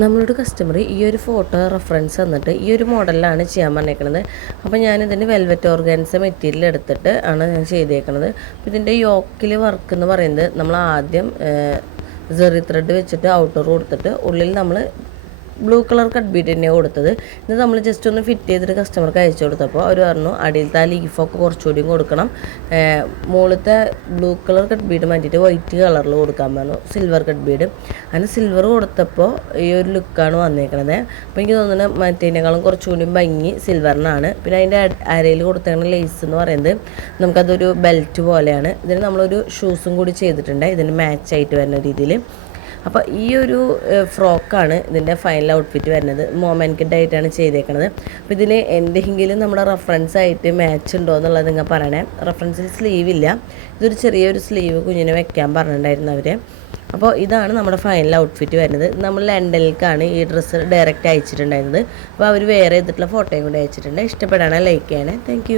നമ്മളോട് കസ്റ്റമർ ഈ ഒരു ഫോട്ടോ റെഫറൻസ് തന്നിട്ട് ഈ ഒരു മോഡലിലാണ് ചെയ്യാൻ പറഞ്ഞേക്കുന്നത്. അപ്പോൾ ഞാനിതിൻ്റെ വെൽവെറ്റ് ഓർഗാൻസ മെറ്റീരിയൽ എടുത്തിട്ട് ആണ് ഞാൻ ചെയ്തേക്കുന്നത്. അപ്പോൾ ഇതിൻ്റെ യോക്കിൽ വർക്ക് എന്ന് പറയുന്നത് നമ്മൾ ആദ്യം സെറി ത്രെഡ് വെച്ചിട്ട് ഔട്ടർ കൊടുത്തിട്ട് ഉള്ളിൽ നമ്മൾ ബ്ലൂ കളർ കട്ട് ബീഡ് തന്നെയാണ് കൊടുത്തത്. ഇത് നമ്മൾ ജസ്റ്റ് ഒന്ന് ഫിറ്റ് ചെയ്തിട്ട് കസ്റ്റമർക്ക് അയച്ചു കൊടുത്തപ്പോൾ അവർ പറഞ്ഞു അടിയിലത്തെ ആ ലീഫൊക്കെ കുറച്ചുകൂടിയും കൊടുക്കണം, മുകളിലത്തെ ബ്ലൂ കളർ കട്ട് ബീഡ് മാറ്റിയിട്ട് വൈറ്റ് കളറിൽ കൊടുക്കാൻ പറഞ്ഞു, സിൽവർ കട്ട് ബീഡ്. അങ്ങനെ സിൽവർ കൊടുത്തപ്പോൾ ഈ ഒരു ലുക്കാണ് വന്നേക്കണത്. അപ്പോൾ എനിക്ക് തോന്നുന്നത് മറ്റേതിനേക്കാളും കുറച്ചുകൂടി ഭംഗി സിൽവറിനാണ്. പിന്നെ അതിൻ്റെ അരയിൽ കൊടുത്തേക്കുന്ന ലേസ് എന്ന് പറയുന്നത് നമുക്കതൊരു ബെൽറ്റ് പോലെയാണ്. ഇതിന് നമ്മളൊരു ഷൂസും കൂടി ചെയ്തിട്ടുണ്ട് ഇതിന് മാച്ചായിട്ട് വരുന്ന രീതിയിൽ. അപ്പോൾ ഈ ഒരു ഫ്രോക്കാണ് ഇതിൻ്റെ ഫൈനൽ ഔട്ട്ഫിറ്റ് വരുന്നത്. മൊമെൻറ്റ് ആയിട്ടാണ് ചെയ്തേക്കുന്നത്. അപ്പോൾ ഇതിൽ എന്തെങ്കിലും നമ്മുടെ റെഫറൻസ് ആയിട്ട് മാച്ച് ഉണ്ടോ എന്നുള്ളത് നിങ്ങൾ പറയണേ. റെഫറൻസിൽ സ്ലീവ് ഇല്ല, ഇതൊരു ചെറിയൊരു സ്ലീവ് കുഞ്ഞിനെ വെക്കാൻ പറഞ്ഞിട്ടുണ്ടായിരുന്നു അവർ. അപ്പോൾ ഇതാണ് നമ്മുടെ ഫൈനൽ ഔട്ട്ഫിറ്റ് വരുന്നത്. നമ്മൾ ലണ്ടനിലേക്കാണ് ഈ ഡ്രസ്സ് ഡയറക്റ്റ് അയച്ചിട്ടുണ്ടായിരുന്നത്. അപ്പോൾ അവർ വേറെ ചെയ്തിട്ടുള്ള ഫോട്ടോയും കൂടി അയച്ചിട്ടുണ്ട്. ഇഷ്ടപ്പെടാണ് ലൈക്ക് ചെയ്യണേ. താങ്ക്